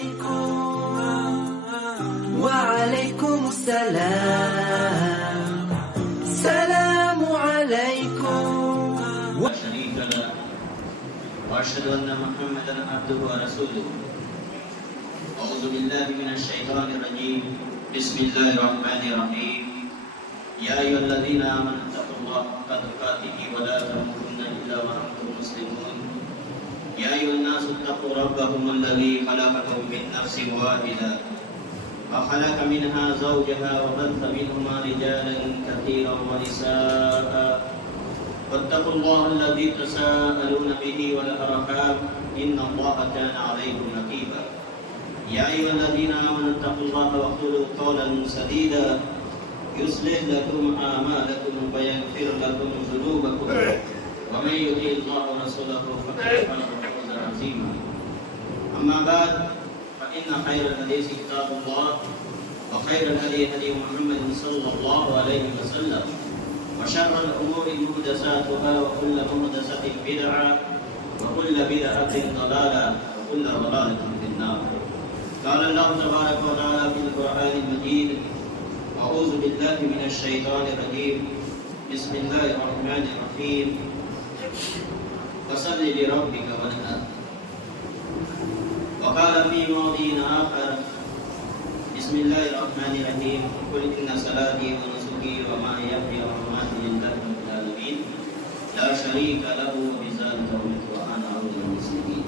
عليكم وعليكم السلام سلام عليكم لا شريك له وأشهد أن محمدا عبده ورسوله. أعوذ بالله من الشيطان الرجيم. بسم الله الرحمن الرحيم. يا أيها الذين آمنوا اتقوا الله حق تقاته ولا تموتن إلا وأنتم مسلمون. يا أيها الناس اتقوا ربكم الذي خلقكم من نفس واحدة وخلق منها زوجها وبث منهما رجالا كثيرا ونساء واتقوا الله الذي تساءلون به والأرحام إن الله كان عليكم رقيبا. يا أيها الذين آمنوا اتقوا الله وقولوا قولا سديدا يصلح لكم أعمالكم ويغفر لكم ذنوبكم ومن يطع الله ورسوله فقد فاز فوزا عظيما. أما بعد فإن خير الحديث كتاب الله وخير الهدي هدي محمد صلى الله عليه وسلم وشر الأمور محدثاتها وكل محدثة بدعة وكل بدعة ضلالة وكل ضلالة في النار. قال الله تبارك وتعالى في القرآن المجيد: أعوذ بالله من الشيطان الرجيم. بسم الله الرحمن الرحيم. فصل لربك وانحر. وقال في موضع آخر: بسم الله الرحمن الرحيم. قل إن صلاتي ونسكي ومحياي ومماتي لله رب العالمين لا شريک له وبذلك أمرت وأنا أول المسلمين.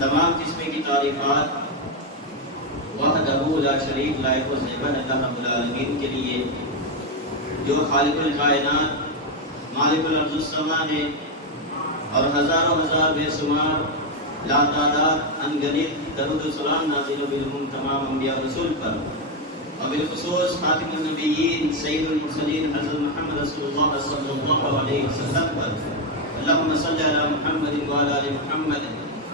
تمام قسم کی تعریفات وحدہ لا شریک لائق و زیبہ اللہ رب العالمین کے لیے، جو خالق الکائنات مالک الارض السماء ہے اور ہزاروں ہزار بے شمار لا تعداد انگنت درود و سلام نازل و بالہم تمام انبیاء رسول پر، اور بالخصوص خاتم النبیین سید المرسلین حضرت محمد رسول اللہ صلی اللہ علیہ وسلم پر. اللہم صلی علی محمد وعلی آل محمد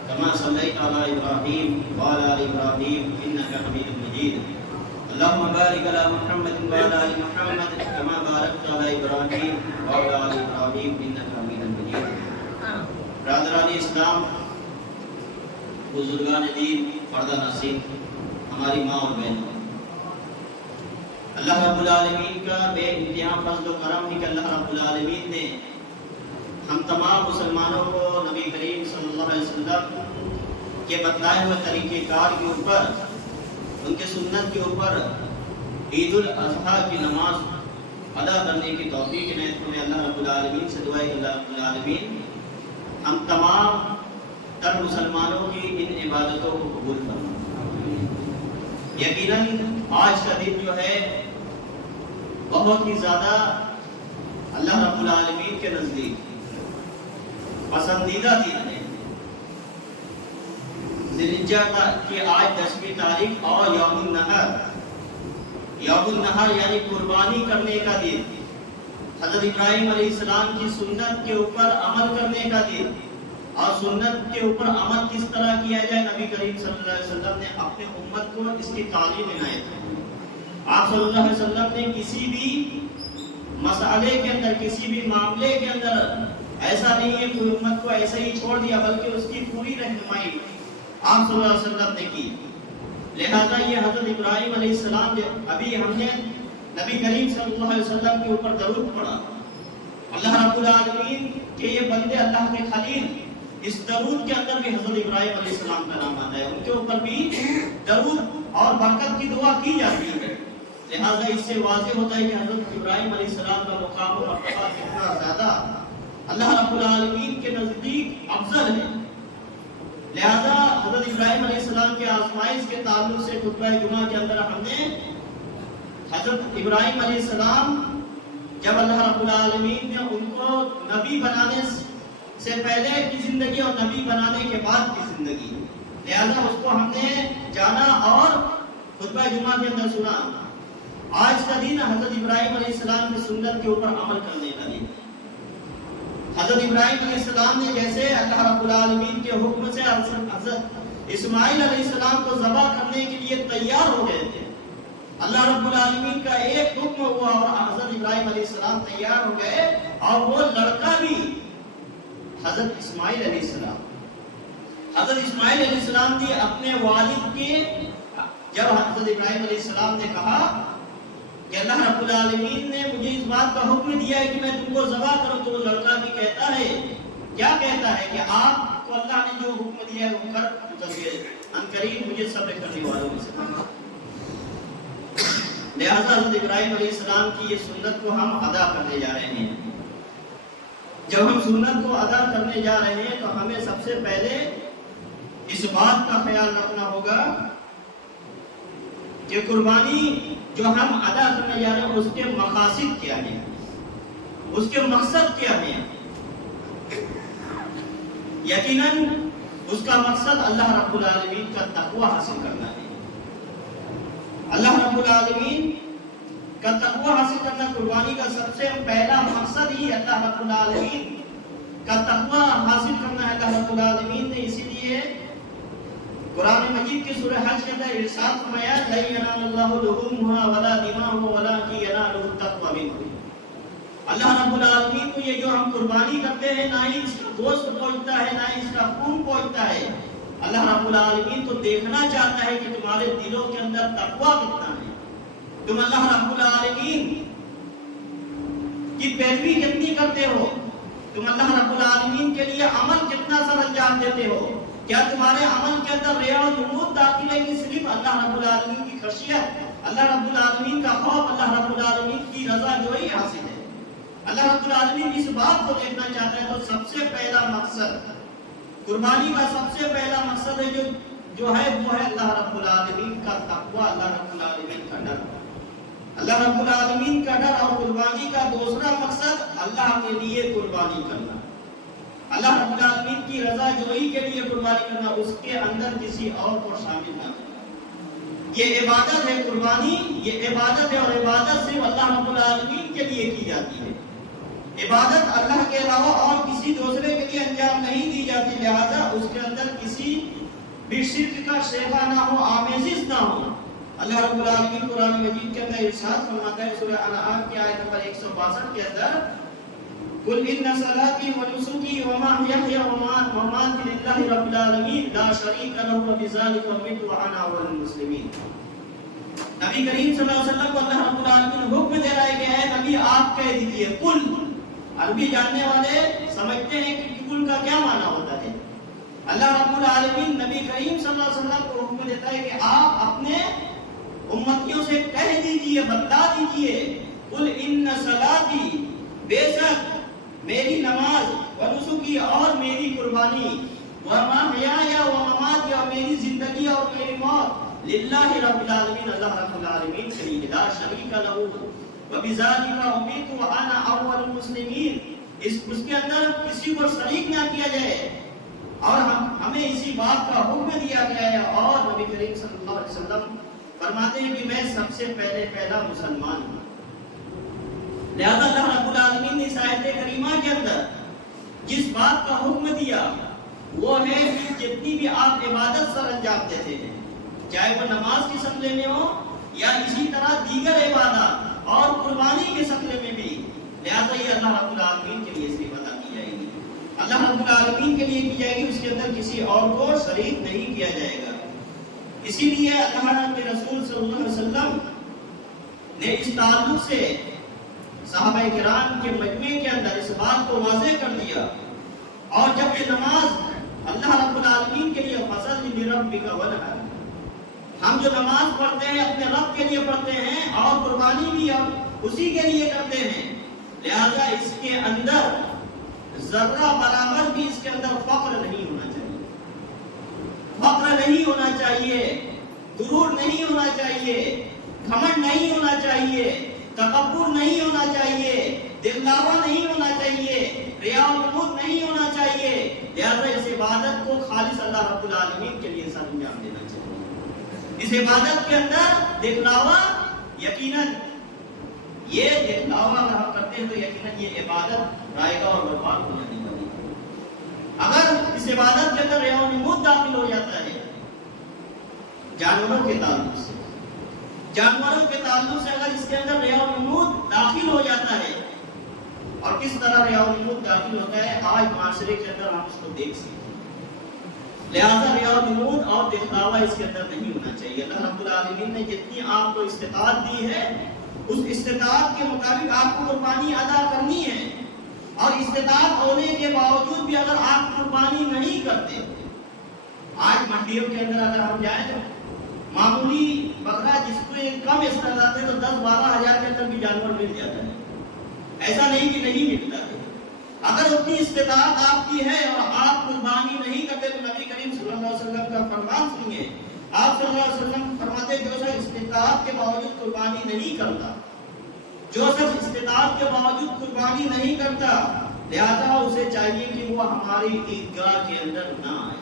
كما صليت على إبراهيم وعلى آل إبراهيم إنك حميد مجيد. اللهم بارك على محمد وعلى آل محمد كما باركت على إبراهيم وعلى آل إبراهيم إنك حميد مجيد. برادران اسلام، بزرگان دین، پردہ نشین، ہماری ماں اور بہنوں، اللہ رب العالمین کا بے انتہا فضل و کرم ہے کہ اللہ رب العالمین نے ہم تمام مسلمانوں کو نبی کریم صلی اللہ علیہ وسلم کے بتلائے ہوئے طریقہ کار کے اوپر، ان کے سنت کے اوپر عید الاضحیٰ کی نماز ادا کرنے کی توفیق عنایت فرمائے. اللہ رب العالمین سے دعا ہے کہ اللہ رب العالمین ہم تمام تر مسلمانوں کی ان عبادتوں کو قبول فرمائے. یقیناً آج کا دن جو ہے بہت ہی زیادہ اللہ رب العالمین کے نزدیک پسندیدہ دن ہے. ذی الحجہ کی آج 10ویں تاریخ اور یوم النحر یعنی قربانی کرنے کا دن، حضرت ابراہیم علیہ السلام کی سنت کے اوپر عمل کرنے کا دن. اور سنت کے اوپر عمل کس طرح کیا جائے، نبی کریم صلی اللہ علیہ وسلم نے اپنے امت کو اس کی تعلیم عنایت کی. آپ صلی اللہ علیہ وسلم نے کسی بھی مسئلے کے اندر، کسی بھی معاملے کے اندر ایسا نہیں ہے کوئی امت کو ایسے ہی چھوڑ دیا، بلکہ اس کی پوری رہنمائی آپ صلی اللہ علیہ وسلم نے کی. لہذا یہ حضرت ابراہیم علیہ السلام، ابھی ہم نے نبی کریم صلی اللہ علیہ وسلم کے اوپر درود پڑھا. اللہ رب العالمین کے یہ بندے اللہ کے خلیل، اس درود کے اندر بھی حضرت ابراہیم علیہ السلام کا نام آتا ہے، ان کے اوپر بھی درود اور برکت کی دعا کی جاتی ہے. لہذا اس سے واضح ہوتا ہے کہ حضرت ابراہیم علیہ السلام کا مقام و مرتبہ کتنا زیادہ اللہ رب العالمین کے نزدیک افضل ہے. لہذا حضرت ابراہیم علیہ السلام کے آزمائش کے تعلق سے خطبہ جمعہ کے اندر ہم نے حضرت ابراہیم علیہ السلام جب اللہ رب العالمین نے ان کو نبی بنانے سے پہلے کی زندگی اور نبی بنانے کے بعد کی زندگی، لہذا اس کو ہم نے جانا اور خطبہ جمعہ کے اندر سنا. آج کا دن حضرت ابراہیم علیہ السلام کی سنت کے اوپر عمل کرنے کا دن. حضرت ابراہیم علیہ السلام نے جیسے اللہ رب العالمین کے حکم سے حضرت اسماعیل علیہ السلام کو ذبح کرنے کے لیے تیار ہو گئے تھے، اللہ رب العالمین کا ایک حکم ہوا اور حضرت ابراہیم علیہ السلام تیار ہو گئے، اور وہ لڑکا بھی حضرت اسماعیل علیہ السلام حضرت اسماعیل علیہ السلام نے اپنے والد کے جب حضرت ابراہیم علیہ السلام نے کہا کہ اللہ رب العالمین نے مجھے اس بات کا حکم دیا ہے کہ میں تم کو ذبح کروں، تو وہ لڑکا بھی کہتا ہے، کیا کہتا ہے کہ آپ کو اللہ نے جو حکم دیا ہے وہ کر دیجیے، عنقریب مجھے صبر کرنے والوں میں سے بنا۔ لہذا حضرت ابراہیم علیہ السلام کی یہ سنت کو ہم ادا کرنے جا رہے ہیں۔ جب ہم سنت کو ادا کرنے جا رہے ہیں تو ہمیں سب سے پہلے اس بات کا خیال رکھنا ہوگا کہ قربانی جو ہم ادا کرنے جا رہے ہیں اس کے مقاصد کیا ہیں، اس کے مقصد کیا ہیں۔ یقیناً اس کا مقصد اللہ رب العالمین کا تقوی حاصل کرنا ہے۔ اللہ رب العالمین کا تقوی حاصل کرنا قربانی کا سب سے پہلا مقصد ہی اللہ رب العالمین کا تقوی حاصل کرنا ہے۔ اللہ رب العالمین نے اسی لیے قرآن مجید کی سورہ حج کے اندر ارشاد فرمایا لَن يَنَالَ اللَّهُ لُحُومُهَا وَلَا دِمَاؤُهَا وَلَٰكِن يَنَالُهُ التَّقْوَىٰ مِنكُمْ۔ اللہ رب العالمین کو یہ جو ہم قربانی کرتے ہیں نہ ہی اس کا گوشت پہنچتا ہے نہ ہی اس کا خون پہنچتا ہے، اللہ رب العالمین تو دیکھنا چاہتا ہے کہ تمہارے دلوں کے اندر تقویٰ کتنا ہے، تم اللہ رب العالمین کی پیروی کتنی کرتے ہو، تم اللہ رب العالمین کے لیے عمل کتنا سر انجام دیتے ہو، کیا تمہارے عمل کے اندر ریا و جمود داخل ہے کہ صرف اللہ رب العالمین کی خشیت، اللہ رب العالمین کا خوف، اللہ رب العالمین کی رضا جوئی حاصل ہے۔ اللہ رب العالمین اس بات کو دیکھنا چاہتا ہے، تو سب سے پہلا مقصد قربانی کا سب سے پہلا مقصد ہے جو ہے وہ ہے اللہ رب العالمین کا تقوی، اللہ رب العالمین کا ڈر، اللہ رب العالمین کا ڈر۔ اور قربانی کا دوسرا مقصد اللہ کے لیے قربانی کرنا، اللہ رب العالمین کی رضا جوئی کے لیے قربانی کرنا، اس کے اندر کسی اور کو شامل نہ کرنا۔ یہ عبادت ہے قربانی، یہ عبادت ہے، اور عبادت صرف اللہ رب العالمین کے لیے کی جاتی ہے۔ عبادت اللہ کے علاوہ اور کسی دوسرے کے لیے انجام نہیں دی جاتی، لہذا اس کے اندر کسی بھی شرک کا شیبہ نہ ہو، آمیزش نہ ہو۔ اللہ رب العالمین قرآن مجید کے اندر ارشاد فرماتا ہے سورہ انعام کی آیت نمبر 162 کے اندر قل ان صلاتي ونسكي ومحياي ومماتي لله رب العالمین لا شریک له وبذلك امرت وانا اول المسلمین۔ نبی کریم صلی اللہ علیہ وسلم کو اللہ رب العالمین حکم دے رہا ہے کہ اے نبی آپ کہہ دیجئے قل۔ عربی جاننے والے سمجھتے ہیں کہ قل کا کیا معنی ہوتا ہے۔ اللہ رب العالمین نبی کریم صلی اللہ علیہ وسلم کو حکم دیتا ہے کہ آپ اپنے امتیوں سے کہہ دیجئے، بتا دیجئے قل ان صلاتی، بے شک میری نماز، ونسکی اور میری قربانی، ومحیاي ومماتی اور میری زندگی اور میری موت، للہ رب العالمین، اللہ رب العالمین کے لیے، لا شریک لہ وبذلک امرت وانا اول المسلمین، اس کے اندر کسی کو شریک نہ کیا جائے، اور ہمیں اسی بات کا حکم دیا گیا ہے، اور نبی کریم صلی اللہ علیہ وسلم فرماتے ہیں کہ میں سب سے پہلا مسلمان ہوں۔ لہذا اللہ رب العالمین نے اس آیت کریمہ کے اندر جس بات کا حکم دیا وہ ہے کہ جتنی بھی آپ عبادت سر انجام دیتے ہیں، چاہے وہ نماز کی شکل میں ہو یا اسی طرح دیگر عبادات اور قربانی کے شکل میں بھی، لہذا یہ اللہ رب العالمین کے لیے صرف ادا کی جائے گی، اللہ رب العالمین کے لیے کی جائے گی، اس کے اندر کسی اور کو شریک نہیں کیا جائے گا۔ اسی لیے اللہ کے رسول صلی اللہ علیہ وسلم نے اس تعلق سے صحابہ کرام کے مجمع کے اندر اس بات کو واضح کر دیا، اور جب یہ نماز اللہ رب العالمین کے لیے فصل لربک ونحر، ہم جو نماز پڑھتے ہیں اپنے رب کے لیے پڑھتے ہیں اور قربانی بھی ہم اسی کے لیے کرتے ہیں، لہذا اس کے اندر ذرہ برابر بھی اس کے اندر فخر نہیں ہونا چاہیے، فخر نہیں ہونا چاہیے، غرور نہیں ہونا چاہیے، گھمنڈ نہیں ہونا چاہیے، تکبر نہیں ہونا چاہیے، دکھلاوا نہیں ہونا چاہیے، ریا و جمود نہیں ہونا چاہیے، لہذا اس عبادت کو خالص اللہ رب العالمین کے لیے سر انجام دینا چاہیے۔ اس عبادت کے اندر دکھلاوا، یقیناً یہ دکھلاوا اگر ہم کرتے ہیں تو یقیناً یہ عبادت رائے گا اور برباد ہو جانے والی ہے۔ اگر اس عبادت کے اندر ریا و جمود داخل ہو جاتا ہے جانوروں کے تعلق سے، جانوروں کے تعلق سے اگر اس کے اندر ریا و جمود داخل ہو جاتا ہے، اور کس طرح ریا و جمود داخل ہوتا ہے آج معاشرے کے اندر ہم اس کو دیکھ سکتے ہیں۔ لہذا ریا و جمود اور دکھلاوا اس کے اندر نہیں ہونا چاہیے. اللہ رب العالمین نے جتنی آپ کو استطاعت دی ہے اس استطاعت کے مطابق آپ کو قربانی ادا کرنی ہے. اور استطاعت ہونے کے باوجود بھی اگر آپ قربانی نہیں کرتے، آج منڈیوں کے اندر اگر ہم جائیں تو معمولی بکرا جس کو کم استطاعت ہے تو 10-12 ہزار کے اندر بھی جانور مل جاتا ہے. ایسا نہیں کہ نہیں ملتا ہے. اگر اتنی استطاعت آپ کی ہے اور آپ قربانی نہیں کرتے تو نبی کریم صلی اللہ علیہ وسلم کا فرمان سنیے. آپ صلی اللہ علیہ وسلم فرماتے جو شخص استطاعت کے باوجود قربانی نہیں کرتا، جو شخص استطاعت کے باوجود قربانی نہیں کرتا، لہذا اسے چاہیے کہ وہ ہماری عیدگاہ کے اندر نہ آئے.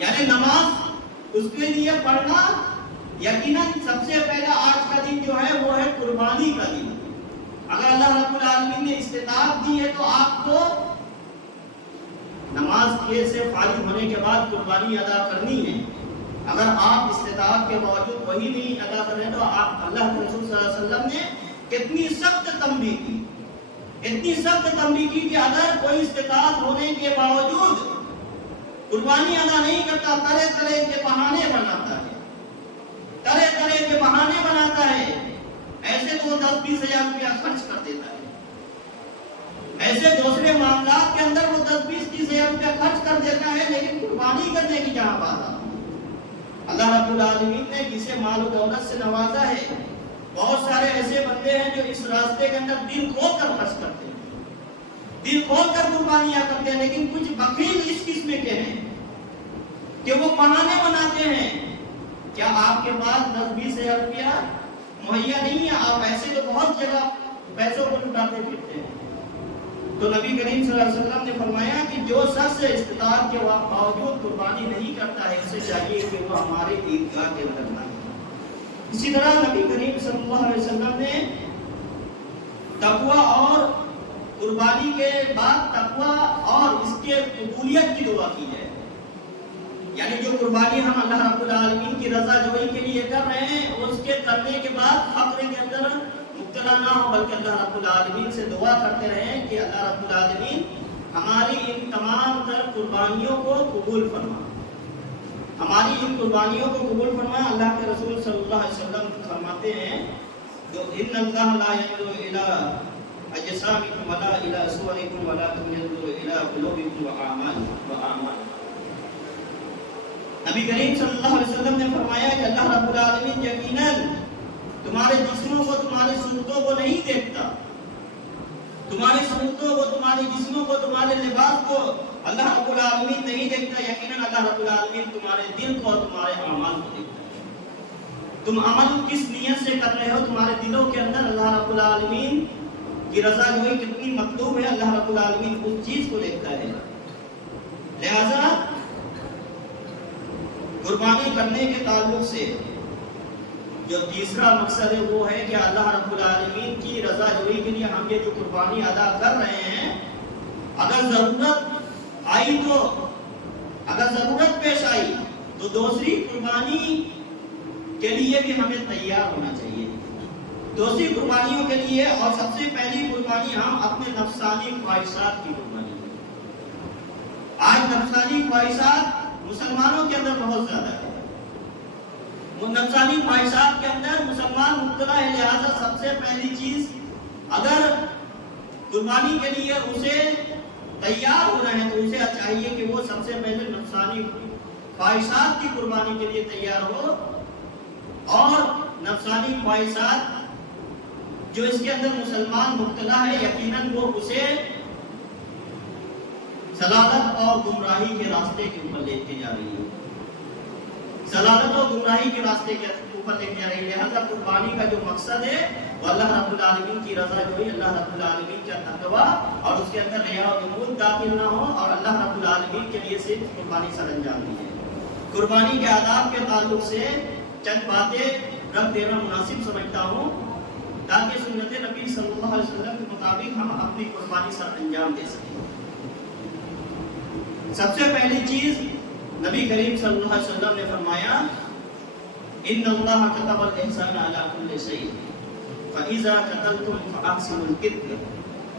یعنی نماز اس کے لیے پڑھنا یقیناً سب سے پہلا آج کا دن جو ہے وہ ہے قربانی کا دن. اگر اللہ رب العالمین نے استطاعت دی ہے تو آپ کو نماز کے سے فارغ ہونے کے بعد قربانی ادا کرنی ہے. اگر آپ استطاعت کے باوجود وہی نہیں ادا کر رہے تو آپ اللہ کے رسول صلی اللہ علیہ وسلم نے کتنی سخت تنبیہ کی، اتنی سخت تنبیہ کی کہ اگر کوئی استطاعت ہونے کے باوجود قربانی ادا نہیں کرتا، طرح طرح کے بہانے بناتا ہے، طرح طرح کے بہانے بناتا ہے. ایسے تو 10-20 ہزار روپیہ خرچ کر دیتا ہے، ایسے دوسرے معاملات کے اندر وہ 10-20-30 ہزار روپیہ خرچ کر دیتا ہے، لیکن قربانی کرنے کی جہاں بات آتی ہے. اللہ رب العالمین نے جسے مال و دولت سے نوازا ہے، بہت سارے ایسے بندے ہیں جو اس راستے کے اندر دل کھول کر خرچ کرتے ہیں، دل کھول کر قربانیاں کرتے ہیں. لیکن کچھ بخیل اس قسم کے ہیں کہ وہ بہانے بناتے ہیں. کیا آپ کے پاس 10-20 ہزار روپیہ مہیا نہیں ہے؟ آپ ایسے تو بہت جگہ پیسوں کو لٹاتے پھرتے ہیں. تو نبی کریم صلی اللہ علیہ وسلم نے فرمایا کہ جو شخص استطاعت کے باوجود قربانی نہیں کرتا ہے، اسے چاہیے کہ وہ ہمارے عیدگاہ کے اندر نہ آئے. اسی طرح نبی کریم صلی اللہ علیہ وسلم نے تقوی اور قربانی کے بعد تقوی اور اس کے قبولیت کی دعا کی ہے. یعنی جو قربانی ہم اللہ رب العالمین کی رضا جوئی کے لیے کر رہے ہیں، اس کے کرنے کے بعد فقر کے اندر مبتلا نہ ہو، بلکہ اللہ رب العالمین سے دعا کرتے رہیں کہ اللہ رب العالمین ہماری ان تمام تر قربانیوں کو قبول فرما، ہماری ان قربانیوں کو قبول فرما. اللہ کے رسول صلی اللہ علیہ وسلم فرماتے ہیں جو ان اللہ لا ينظر الى اجسامکم ولا الى صورکم ولکن ينظر الى قلوبکم واعمالکم. نبی کریم صلی اللہ علیہ وسلم نے فرمایا کہ اللہ رب العالمین یقیناً تمہارے جسموں کو، تمہاری صورتوں کو نہیں دیکھتا، تمہاری صورتوں کو، تمہارے جسموں کو، تمہارے لباس کو اللہ رب العالمین نہیں دیکھتا. یقیناً اللہ رب العالمین تمہارے دل کو اور تمہارے اعمال کو دیکھتا ہے. تم عمل کس نیت سے کر رہے ہو، تمہارے دلوں کے اندر اللہ رب العالمین کی رضا جوئی کتنی مطلوب ہے، اللہ رب العالمین اس چیز کو دیکھتا ہے. لہذا قربانی کرنے کے تعلق سے جو تیسرا مقصد ہے وہ ہے کہ اللہ رب العالمین کی رضا جوئی کے لیے ہم یہ جو قربانی ادا کر رہے ہیں، اگر ضرورت آئی تو، اگر ضرورت پیش آئی تو دوسری قربانی کے لیے بھی ہمیں تیار ہونا چاہیے. دوسری قربانیوں کے لیے اور سب سے پہلی قربانی ہم اپنے نفسانی خواہشات کی قربانی. آج نفسانی خواہشات مسلمانوں کے اندر بہت زیادہ ہے. نفسانی خواہشات کے اندر مسلمان مبتلا ہے. لہذا سب سے پہلی چیز اگر قربانی کے لیے اسے تیار ہو رہے ہیں تو اسے چاہیے کہ وہ سب سے پہلے نفسانی خواہشات کی قربانی کے لیے تیار ہو. اور نفسانی خواہشات جو اس کے اندر مسلمان مبتلا ہے، یقیناً وہ اسے ضلالت اور گمراہی کے راستے کے اوپر لے کے جا رہی ہے، ضلالت اور گمراہی کے راستے کے اوپر لے کے جا رہی ہے. لہذا قربانی کا جو مقصد ہے وہ اللہ رب العالمین کی رضا جوئی، اللہ رب العالمین کا تقویٰ، اور اس کے اندر ریا و جمود داخل نہ ہو، اور اللہ رب العالمین کے لیے صرف قربانی سر انجام دی ہے. قربانی کے آداب کے تعلق سے چند باتیں رکھ دینا مناسب سمجھتا ہوں تاکہ سنت نبی صلی اللہ علیہ وسلم کے مطابق ہم اپنی قربانی سر انجام دے سکیں. سب سے پہلی چیز نبی کریم صلی اللہ علیہ وسلم نے فرمایا ان اللہ كتب الاحسان على كل شيء فاذا قتلتم فاحسنوا القتل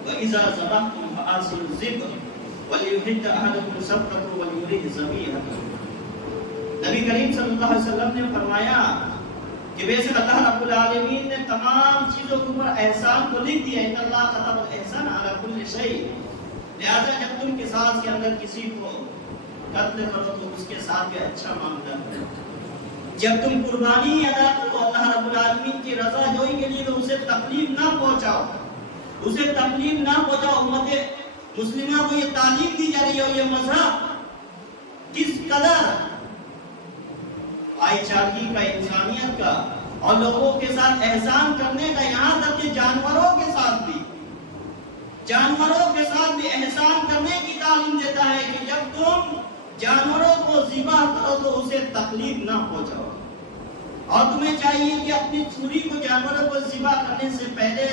واذا ذبحتم فاحسنوا الذبح وَلْيُحِدَّ أَحَدُكُمْ سَبْقَتُهُ وَلْيُرِحْ ذَبِيحَتَهُ۔ نبی کریم صلی اللہ علیہ وسلم نے فرمایا کہ بے شک اللہ رب العالمین نے تمام چیزوں کے اوپر احسان کو لکھ دیا، ان اللہ كتب الاحسان علی کل شیء۔ لہذا جب تم قصاص کے اندر کسی کو قتل کرو تو اس کے ساتھ بھی اچھا معاملہ کرو۔ جب تم قربانی ادا کرو اللہ رب العالمین کی رضا جوئی کے لیے تو اسے تکلیف نہ پہنچاؤ، اسے تکلیف نہ پہنچاؤ۔ امت مسلمہ کو یہ تعلیم دی جا رہی ہے، یہ مذہب کس قدر بھائی چارگی کا، انسانیت کا اور لوگوں کے ساتھ احسان کرنے کا، یہاں تک کہ جانوروں کے ساتھ بھی احسان کرنے کی تعلیم دیتا ہے کہ جب تم جانوروں کو ذبح کرو تو اسے تکلیف نہ پہنچاؤ، اور تمہیں چاہیے کہ اپنی چھری کو جانوروں کو ذبح کرنے سے پہلے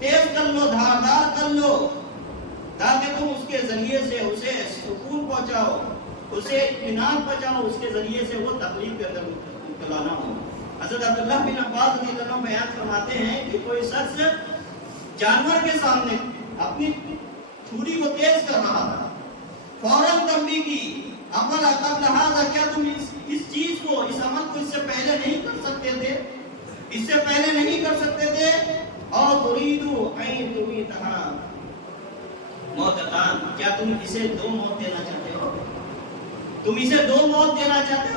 تیز کر لو، دھاردار کر لو، تاکہ تم اس کے ذریعے سے اسے سکون پہنچاؤ، اسے اطمینان پہنچاؤ، اس کے ذریعے سے وہ تکلیف کے اندر مبتلا نہ ہو۔ حضرت عبداللہ بن عباس رضی اللہ عنہ بیان فرماتے ہیں کہ کوئی شخص جانور کے سامنے اپنی چھری کو تیز کر رہا تھا، فوراً تنبیہ کی، عمل قبل ھذا، کیا تم اس چیز کو، اس عمل کو اس سے پہلے نہیں کر سکتے تھے؟ اور تریدو ان تمیتھا موتتان، کیا تم اسے دو موت دینا چاہتے ہو؟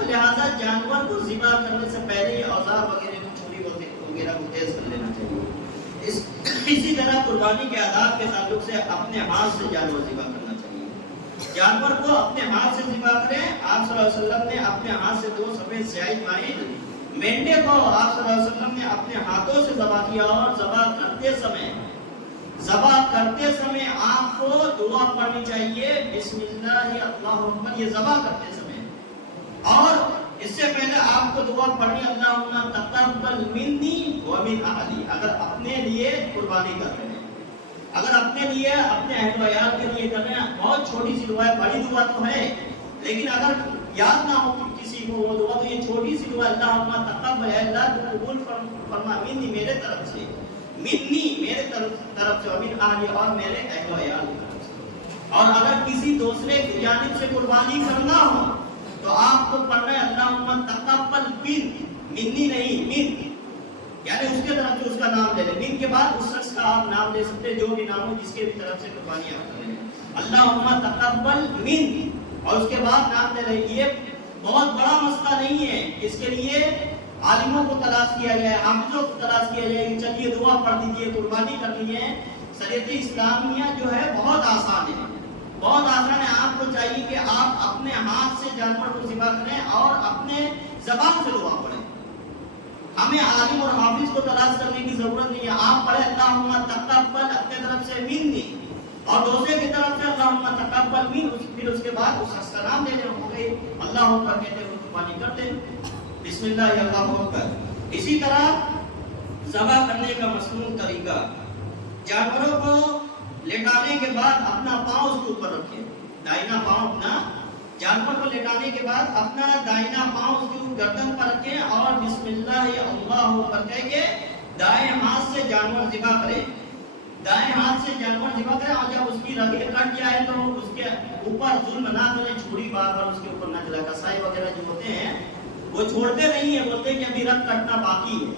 لہذا جانور کو ذبح کرنے سے پہلے یہ اوزار وغیرہ کو، چھری وغیرہ کو تیز کر لینا چاہیے۔ اسی طرح قربانی کے آداب کے تعلق سے اپنے ہاتھ سے جانور ذبح کرنا چاہیے، جانور کو اپنے ہاتھ سے ذبح کریں۔ آپ صلی اللہ علیہ وسلم نے اپنے ہاتھ سے 2 سفید سیاہ مائل مینڈے کو آپ صلی اللہ علیہ وسلم نے اپنے ہاتھوں سے ذبح کیا، اور ذبح کرتے سمے آپ کو دعا پڑھنی چاہیے، بسم اللہ اللہ اکبر، یہ ذبح کرتے سمے، اور اس سے پہلے آپ کو دعا پڑھنی اللہم تقبل منی ومن اہلی۔ اگر اپنے لیے قربانی کر رہے ہیں، اگر اپنے لیے، اپنے اہل و عیال کے لیے کر رہے ہیں، بہت چھوٹی سی دعا ہے، بڑی دعا تو ہے، لیکن اگر یاد نہ ہو کسی کو وہ دعا تو یہ چھوٹی سی دعا، اللہم تقبل، اے اللہ تو قبول فرما، منی میرے طرف سے، میرے طرف سے، ومن اہلی اور میرے اہل و عیال کی طرف سے۔ اور اگر کسی دوسرے کی جانب سے قربانی کرنا ہو تو آپ کو پڑھنا ہے اللہم تقبل منی نہیں، یعنی اس کے طرف سے اس کا نام لے لیں، من کے بعد اس شخص کا آپ نام لے سکتے، جو بھی نام ہو جس کے بھی طرف سے قربانی آپ کر رہے ہیں، اللہم تقبل من، اور اس کے بعد نام لے لیں۔ یہ بہت بڑا مسئلہ نہیں ہے، اس کے لیے عالموں کو تلاش کیا جائے، حافظوں کو تلاش کیا جائے کہ چلیے دعا پڑھ دیجیے، قربانی کرنی ہے۔ شریعت اسلامیہ جو ہے بہت آسان ہے، آپ کو چاہیے کہ آپ اپنے ہاتھ سے جانور کو ذبح کریں اور اپنے زبان سے دعا پڑھیں۔ ہمیں عالم اور حافظ کو تلاش کرنے کی ضرورت نہیں ہے، آپ پڑھیں اللہم تقبل اپنے طرف سے منی، اور دوسرے کی طرف سے اللہم تقبل من، پھر اس کے بعد اس شخص کا نام لے لیں، ہو گئی، اللہ اکبر کہتے ہوئے قربانی کرتے، بسم اللہ اللہ اکبر۔ اسی طرح ذبح کرنے کا مسنون طریقہ، جانوروں کو لٹانے کے بعد اپنا پاؤں اس کے اوپر رکھیں، دائنا پاؤں اپنا، جانور کو لٹانے کے بعد اپنا دائنا پاؤں اس کے گردن پر رکھیں، اور بسم اللہ اللہ اکبر کہہ کے دائیں ہاتھ سے جانور ذبح کریں، اور جب اس کی رگیں کٹ جائے تو اس کے اوپر ظلم نہ کریں، چھری بار بار اس کے اوپر نہ چلا، کسائی وغیرہ جو ہوتے ہیں وہ چھوڑتے نہیں ہیں، بولتے ہیں کہ ابھی رگ کٹنا باقی ہے۔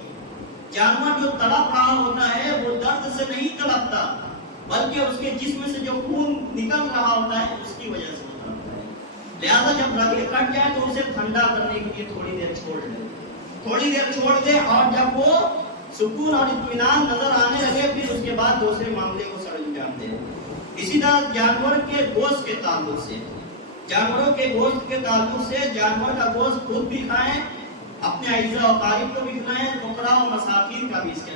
جانور جو تڑپ رہا ہوتا ہے وہ درد سے نہیں تڑپتا، بلکہ اس کے جسم سے جو خون نکل رہا ہوتا ہے اس کی وجہ سے تڑپتا ہے۔ لہذا جب رگیں کٹ جائے تو اسے ٹھنڈا کرنے کے لیے تھوڑی دیر چھوڑ دیں، اور جب وہ سکون اور اطمینان نظر آنے لگے پھر اس کے بعد دوسرے معاملے کو سر انجام دیں۔ اسی طرح جانور کے گوشت کے تعلق سے، جانوروں کے گوشت کے تعلق سے جانور کا گوشت خود بھی کھائیں، اپنے اعزاء و اقارب کو بھی کھلائیں، فقراء و مساکین کا بھی اس کے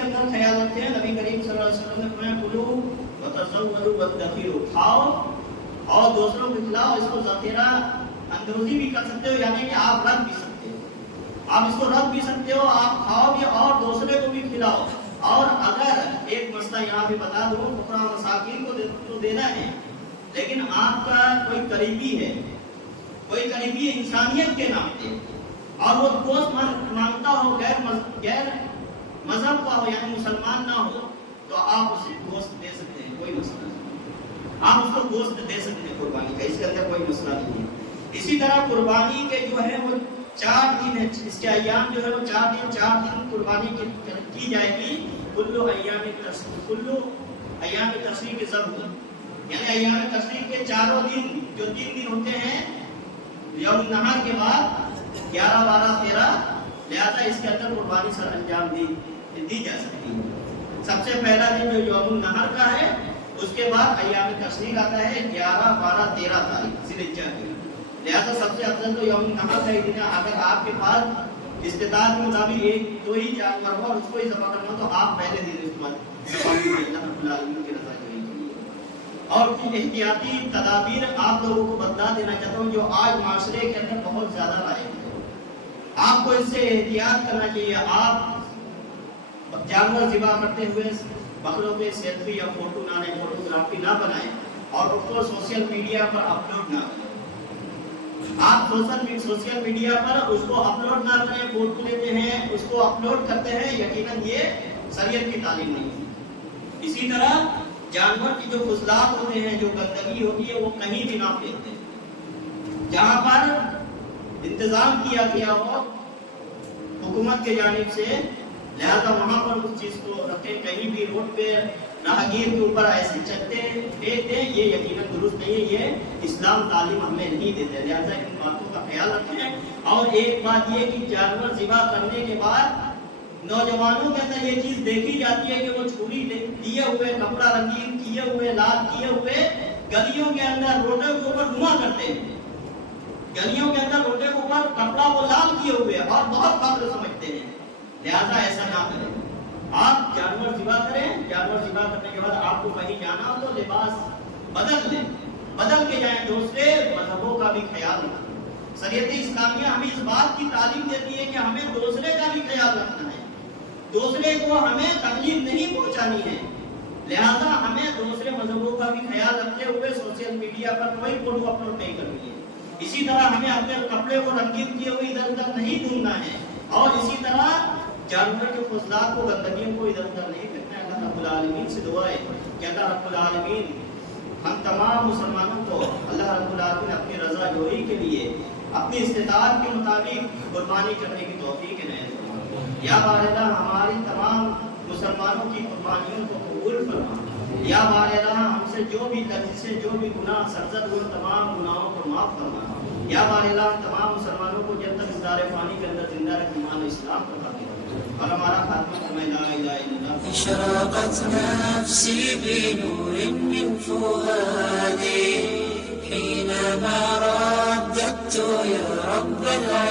اندر خیال رکھیں، نبی کریم صلی اللہ علیہ وسلم نے فرمایا کلوا وتزودوا وادخروا، کھاؤ اور دوسروں کو کھلاؤ، اس کو ذخیرہ اندوزی بھی کر سکتے ہو، یعنی کہ آپ رکھ بھی سکتے ہو، آپ اس کو رکھ بھی سکتے ہو، آپ کھاؤ بھی اور دوسرے کو بھی کھلاؤ۔ اور اگر ایک مسئلہ یہاں بھی بتا دوں، فقراء و مساکین کو تو دینا ہے، لیکن آپ کا کوئی قریبی ہے انسانیت کے ناطے، اور وہ گوشت مانگتا ہو، غیر مذہب کا ہو، یعنی مسلمان نہ ہو، تو تو آپ اسے گوشت دے سکتے ہیں، کوئی مسئلہ نہیں، آپ اس کو گوشت دے سکتے ہیں قربانی کا، اس کے اندر کوئی مسئلہ نہیں ہے۔ اسی طرح قربانی کے جو ہے وہ 4 دن ہے، اس کے ایام جو ہے وہ 4 دن قربانی کی جائے گی۔ کلو ایام تشریق کے ضبط، یعنی ایام تشریق کے 4 دن جو 3 دن ہوتے ہیں یوم النحر کے بعد 11، 12، 13، لہذا اس کے اندر قربانی سر انجام دی جا سکتی ہے۔ سب سے پہلا دن جو یوم النحر کا ہے، اس کے بعد ایام تشریق آتا ہے 11، 12، 13 تاریخ ذی الحجہ کی، لہذا سب سے افضل تو یوم النحر کا ہی دن ہے۔ اگر آپ کے پاس استطاعت کے مطابق 1، 2 ہی جانور ہو اور اس کو ہی ذبح کرنا ہو تو آپ پہلے دن استعمال اللہ رب العالمین کی رضا کے لیے۔ اور کچھ احتیاطی تدابیر آپ لوگوں کو بتلا دینا چاہتا ہوں جو آج معاشرے کے اندر بہت زیادہ رائج ہے، آپ کو اس سے احتیاط کرنا چاہیے۔ آپ جانور ذبح کرتے ہوئے بکروں کے سیلفی یا فوٹوگرافی نہ بنائیں اور اس کو سوشل میڈیا پر اپلوڈ نہ کریں۔ آپ سوشل میڈیا پر اس کو اپلوڈ نہ کریں، فوٹو لیتے ہیں اس کو اپلوڈ کرتے ہیں، یقیناً یہ شریعت کی تعلیم نہیں ہے۔ اسی طرح جانور کی جو فضلات ہوتے ہیں، جو گندگی ہوتی ہے، وہ کہیں بھی نہ پھینکتے ہیں۔ جہاں پر انتظام کیا گیا ہو حکومت کے جانب سے، لہذا وہاں پر اس چیز کو رکھیں، کہیں بھی روڈ پہ راہگیر کے اوپر ایسے چلتے پھینکتے ہیں، یہ یقیناً درست نہیں ہے، یہ اسلام تعلیم ہمیں نہیں دیتے، لہذا ان باتوں کا خیال رکھیں۔ اور ایک بات یہ کہ جانور ذبح کرنے کے بعد نوجوانوں کے اندر یہ چیز دیکھی جاتی ہے کہ وہ چھری لیے ہوئے، کپڑا رنگین کیے ہوئے، لال کیے ہوئے گلیوں کے اندر روڈوں کے اوپر گھوما کرتے ہیں، گلیوں کے اندر روڈے کے اوپر کپڑا وہ لال کیے ہوئے اور بہت فخر سمجھتے ہیں، لہذا ایسا نہ کریں۔ آپ جانور ذبح کریں، جانور ذبح کرنے کے بعد آپ کو کہیں جانا ہو تو لباس بدل لیں، بدل کے جائیں، دوسرے مذہبوں کا بھی خیال رکھیں۔ شریعت اسلامیہ ہمیں اس بات کی تعلیم دیتی ہے کہ ہمیں دوسرے کا بھی خیال رکھنا ہے، دوسرے کو ہمیں تکلیف نہیں پہنچانی ہے، لہذا ہمیں دوسرے مذہبوں کا بھی خیال رکھتے ہوئے سوشل میڈیا پر کوئی فوٹو اپلوڈ نہیں کرنی ہے۔ اسی طرح ہمیں اپنے کپڑے کو رنگین کیے ہوئے ادھر ادھر نہیں ڈھونڈنا ہے، اور اسی طرح جانور کے فضلات کو، گندگیوں کو ادھر ادھر نہیں پھینکنا ہے۔ اللہ رب العالمین سے دعا ہے کہ اللہ رب العالمین ہم تمام مسلمانوں کو اللہ رب العالمین اپنی رضا جوئی کے لیے اپنی استطاعت کے مطابق قربانی کرنے کی توفیق عنایت فرما۔ یا بار الہ ہماری تمام مسلمانوں کی قربانیوں کو قبول فرما۔ یا بار الہ ہم سے جو بھی لفظ، جو بھی گناہ سرزد ہوئے تمام گناہوں کو معاف فرما۔ یا بار الہ تمام مسلمانوں کو جب تک اس دار فانی کے اندر زندہ رکھ ایمان اسلام پر باقی رکھ، اور ہمارا خاتمہ فرمائے لا الہ الا اللہ۔ اشرقت نفسي بنور من فؤادي حينما رددت يا رب العالمين